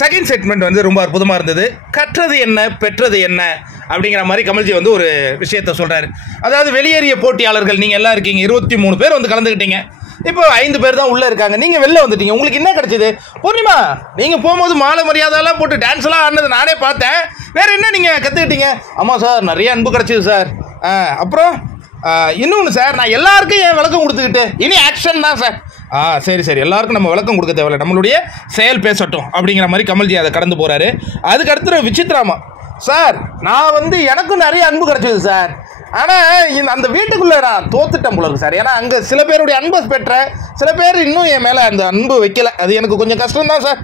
Second segment வந்து ரொம்ப அற்புதமாக இருந்தது. கற்றது என்ன பெற்றது என்ன அப்படிங்கிற மாதிரி கமல்ஜி வந்து ஒரு விஷயத்த சொல்கிறாரு. அதாவது வெளியேறிய போட்டியாளர்கள் நீங்கள் எல்லாம் இருக்கீங்க, 23 பேர் வந்து கலந்துக்கிட்டீங்க. இப்போ 5 பேர் தான் உள்ளே இருக்காங்க, நீங்கள் வெளில வந்துட்டீங்க. உங்களுக்கு என்ன கிடைச்சிது? பூர்ணிமா, நீங்கள் போகும்போது மாலை மரியாதைலாம் போட்டு டான்ஸ்லாம் ஆடினது நானே பார்த்தேன். வேறு என்ன நீங்கள் கற்றுக்கிட்டீங்க? ஆமாம் சார், நிறைய அன்பு கிடச்சிது சார். அப்புறம் இன்னொன்று சார், நான் எல்லாருக்கும் என் விளக்கம் கொடுத்துக்கிட்டு இனி ஆக்ஷன் தான் சார். சரி சரி, எல்லாருக்கும் நம்ம விளக்கம் கொடுக்க தேவையில்லை, நம்மளுடைய செயல் பேசட்டும் அப்படிங்கிற மாதிரி கமல்ஜி அதை கடந்து போகிறாரு. அதுக்கு அடுத்து விசித்ராமா, சார் நான் வந்து எனக்கும் நிறைய அன்பு கிடச்சிது சார். ஆனால் அந்த வீட்டுக்குள்ளே நான் தோத்துட்டேன் போல இருக்கு சார். ஏன்னா அங்கே சில பேருடைய அன்பை பெற்றேன், சில பேர் இன்னும் என் மேலே அந்த அன்பு வைக்கல. அது எனக்கு கொஞ்சம் கஷ்டம்தான் சார்.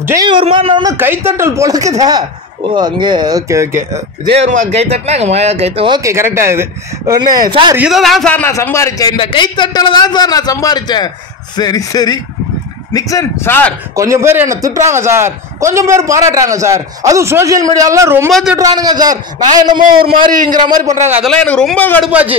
விஜயவர்மான்னு கைத்தட்டல் பொழுக்குதா? ஓ, அங்கே ஓகே ஓகே, விஜயவர்மா கைத்தட்டினா அங்கே மாயா ஓகே, கரெக்டாக இது ஒன்று சார். இதை தான் சார் நான் சம்பாதிச்சேன், இந்த கைத்தட்டலை தான் சார் நான் சம்பாதிச்சேன். சரி சரி. நிக்சன் சார், கொஞ்சம் பேர் என்னை திட்டுறாங்க சார், கொஞ்சம் பேர் பாராட்டுறாங்க சார். அதுவும் சோசியல் மீடியாவில் ரொம்ப திட்டுறானுங்க சார். நான் என்னமோ ஒரு மாதிரிங்கிற மாதிரி பண்ணுறாங்க, அதெல்லாம் எனக்கு ரொம்ப கடுப்பாச்சு.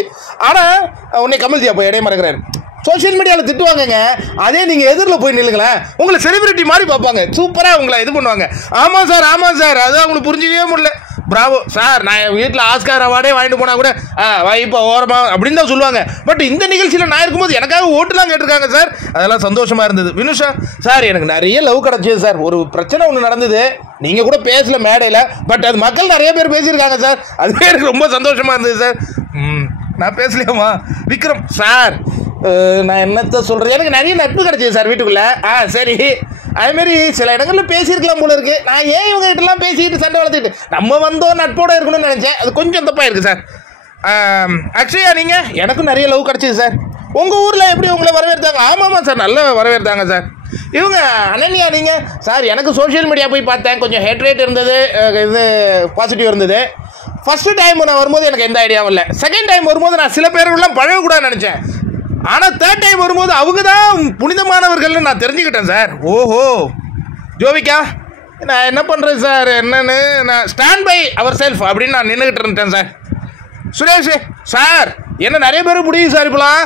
ஆனால் உன்னை கமல்ஜி அப்போ இடையே மறக்கிறாரு. சோஷியல் மீடியாவில் திட்டுவாங்கங்க, அதே நீங்கள் எதிரில் போய் நில்லுங்களேன், உங்களை செலிபிரிட்டி மாதிரி பார்ப்பாங்க, சூப்பராக உங்களை இது பண்ணுவாங்க. ஆமாம் சார் ஆமாம் சார், அது அவங்களுக்கு புரிஞ்சிக்கவே முடியல. பிராவோ சார், நான் என் வீட்டில் ஆஸ்கார் அவார்டே வாங்கிட்டு போனால் கூட இப்போ ஓரமா அப்படின்னு தான் சொல்லுவாங்க. பட் இந்த நிகழ்ச்சியில் நான் இருக்கும்போது எனக்காக ஓட்டுலாம் கேட்டிருக்காங்க சார், அதெல்லாம் சந்தோஷமாக இருந்தது. வினுஷா சார், எனக்கு நிறைய லவ் கிடச்சிது சார். ஒரு பிரச்சனை ஒன்று நடந்தது, நீங்கள் கூட பேசல மேடையில், பட் அது மக்கள் நிறைய பேர் பேசியிருக்காங்க சார், அதுவே எனக்கு ரொம்ப சந்தோஷமாக இருந்தது சார். நான் பேசலையாமா? விக்ரம் சார், நான் என்னத்த சொல்கிறது, எனக்கு நிறைய நட்பு கிடச்சிது சார் வீட்டுக்குள்ளே. சரி, அதுமாரி சில இடங்களில் பேசியிருக்கலாம் போல இருக்குது. நான் ஏன் இவங்க கிட்டலாம் பேசிக்கிட்டு சண்டை வளர்த்துக்கிட்டு, நம்ம வந்தோம் நட்போடு இருக்கணும்னு நினச்சேன். அது கொஞ்சம் தப்பாக இருக்குது சார். ஆக்சுவலியா நீங்கள், எனக்கும் நிறைய லவ் கிடச்சிது சார். உங்கள் ஊரில் எப்படி உங்களை வரவேற்றாங்க? ஆமாம்மா சார், நல்லா வரவேற்றாங்க சார். இவங்க அனன்யா, நீங்கள் சார், எனக்கு சோஷியல் மீடியா போய் பார்த்தேன், கொஞ்சம் ஹெட் ரேட் இருந்தது, இது பாசிட்டிவ் இருந்தது. ஃபஸ்ட்டு டைம் நான் வரும்போது எனக்கு எந்த ஐடியாவும் இல்லை. செகண்ட் டைம் வரும்போது நான் சில பேர்கள்லாம் பழகக்கூடாதுன்னு நினச்சேன். ஆனால் தேர்ட் டைம் வரும்போது அவங்க தான் புனிதமானவர்கள்னு நான் தெரிஞ்சுக்கிட்டேன் சார். ஓஹோ ஜோவிகா, நான் என்ன பண்ணுறேன் சார், என்னன்னு நான் ஸ்டாண்ட் பை அவர் செல்ஃப் அப்படின்னு நான் நின்றுக்கிட்டு இருந்தேன் சார். சுரேஷ் சார், என்ன நிறைய பேர் பிடிக்கும் சார் இப்போலாம்.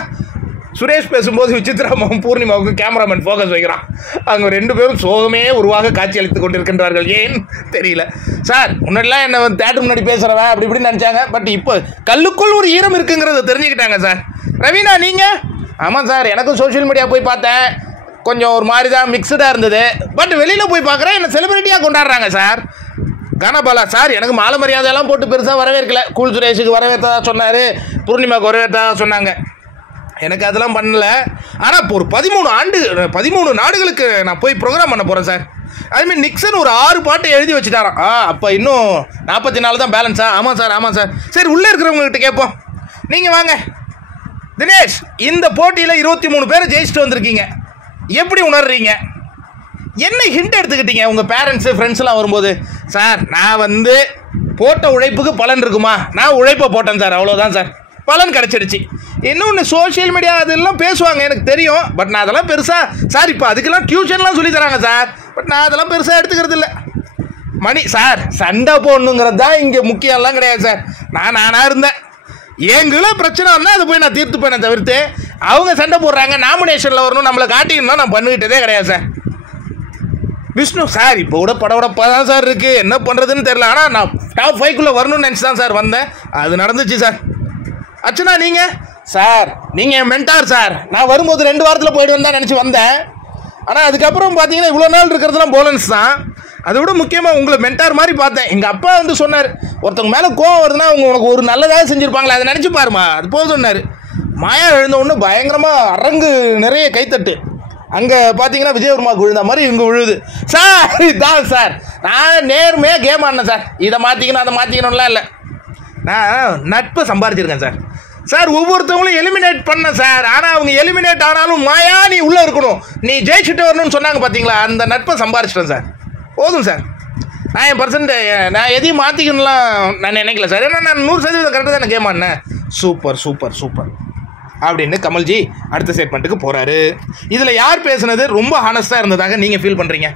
சுரேஷ் பேசும்போது விசித்ராமாவும் பூர்ணிமாவுக்கும் கேமராமேன் ஃபோக்கஸ் வைக்கிறான். அவங்க 2 பேரும் சோகமே உருவாக காட்சி அளித்துக் கொண்டிருக்கின்றார்கள். ஏன் தெரியல சார். முன்னாடிலாம் என்ன தேட்டர் முன்னாடி பேசுகிறவன் அப்படி இப்படின்னு நினச்சாங்க. பட் இப்போ கல்லுக்குள் ஒரு ஈரம் இருக்குங்கிறத தெரிஞ்சுக்கிட்டாங்க சார். ரவீனா நீங்கள்? ஆமாம் சார், எனக்கும் சோஷியல் மீடியா போய் பார்த்தேன், கொஞ்சம் ஒரு மாதிரி தான் மிக்சடாக இருந்தது. பட் வெளியில் போய் பார்க்குறேன், என்ன செலிபிரிட்டியாக கொண்டாடுறாங்க சார். கனபாலா சார், எனக்கு மாலை மரியாதையெல்லாம் போட்டு பெருசாக வரவேற்கல. கூல் சுரேஷுக்கு வரவேற்றதா சொன்னார், பூர்ணிமாவுக்கு வரவேற்றதா சொன்னாங்க. எனக்கு அதெல்லாம் பண்ணல. ஆனால் இப்போ ஒரு 13 நாடுகளுக்கு நான் போய் ப்ரோக்ராம் பண்ண போகிறேன் சார். அதுமாதிரி நிக்சன் ஒரு 6 பாட்டு எழுதி வச்சுட்டாராம். அப்போ இன்னும் 44 தான் பேலன்ஸா? ஆமாம் சார் ஆமாம் சார். சரி, உள்ளே இருக்கிறவங்ககிட்ட கேட்போம். நீங்கள் வாங்க தினேஷ், இந்த போட்டியில் 23 பேர் ஜெயிச்சுட்டு வந்திருக்கீங்க, எப்படி உணர்றீங்க? என்ன ஹிண்ட் எடுத்துக்கிட்டீங்க உங்கள் பேரண்ட்ஸு ஃப்ரெண்ட்ஸ்லாம் வரும்போது? சார், நான் வந்து போட்ட உழைப்புக்கு பலன் இருக்குமா? நான் உழைப்பை போட்டேன் சார், அவ்வளோதான் சார், பலன் கிடச்சிடுச்சு. இன்னொன்று சோஷியல் மீடியா அதெல்லாம் பேசுவாங்க, எனக்கு தெரியும். பட் நான் அதெல்லாம் பெருசாக சார், இப்போ அதுக்கெல்லாம் டியூஷன்லாம் சொல்லி தராங்க சார். பட் நான் அதெல்லாம் பெருசாக எடுத்துக்கிறது இல்லை. மணி சார், சண்டை போடணுங்கிறது தான் இங்கே முக்கியம்லாம் கிடையாது சார். நானாக இருந்தேன், எங்களை பிரச்சனை வந்தால் அதை போய் நான் தீர்த்து போனேன் தவிர்த்து அவங்க சண்டை போடுறாங்க நாமினேஷனில் வரணும் நம்மளை காட்டிக்கணும்னா நான் பண்ணிக்கிட்டதே கிடையாது சார். விஷ்ணு சார், இப்போ கூட படப்படப்பாக தான் சார் இருக்குது, என்ன பண்ணுறதுன்னு தெரில. ஆனால் நான் டாப் 5க்குள்ளே வரணும்னு நினச்சி தான் சார் வந்தேன், அது நடந்துச்சு சார். அர்ச்சனா நீங்கள்? சார், நீங்கள் என் மென்டார் சார். நான் வரும்போது 2 வாரத்தில் போய்ட்டு தான் நினச்சி வந்தேன். ஆனால் அதுக்கப்புறம் பார்த்தீங்கன்னா இவ்வளோ நாள் இருக்கிறதுலாம் போலன்ஸ் தான். அதை விட முக்கியமாக உங்களை மென்டார் மாதிரி பார்த்தேன். எங்கள் அப்பா வந்து சொன்னார், ஒருத்தவங்க மேலே கோவம் வருதுன்னா அவங்க உனக்கு ஒரு நல்லதாக செஞ்சுருப்பாங்களே, அதை நினச்சி பாருமா, அது போதும்னாரு. மாயா எழுந்த ஒன்று பயங்கரமாக அரங்கு நிறைய கைத்தட்டு. அங்கே பார்த்தீங்கன்னா விஜயவர்மாவுக்கு விழுந்த மாதிரி இவங்க விழுது சார். இதான் சார், நான் நேர்மையாக கேம் ஆடினேன் சார். இதை மாற்றிக்கணும் அதை மாற்றிக்கணும்லாம் இல்லை, நான் நட்பை சம்பாரிச்சிருக்கேன் சார். சார், ஒவ்வொருத்தவங்களும் எலிமினேட் பண்ண சார். ஆனால் அவங்க எலிமினேட் ஆனாலும் மாயா நீ உள்ளே இருக்கணும், நீ ஜெயிச்சுட்டு வரணும்னு சொன்னாங்க பார்த்தீங்களா, அந்த நட்பை சம்பாரிச்சிட்டேன் சார். போதும் சார், நான் என் பர்சன்ட் நான் எதையும் மாற்றிக்கணும்லாம் நான் நினைக்கல சார். ஏன்னா நான் 100% கரெக்டாக தான் நான் கேம் ஆடினேன். சூப்பர் சூப்பர் சூப்பர் அப்படின்னு கமல்ஜி அடுத்த ஸ்டேட்மெண்ட்டுக்கு போகிறாரு. இதில் யார் பேசுனது ரொம்ப ஹானஸ்ட்டாக இருந்ததாக நீங்கள் ஃபீல் பண்ணுறீங்க?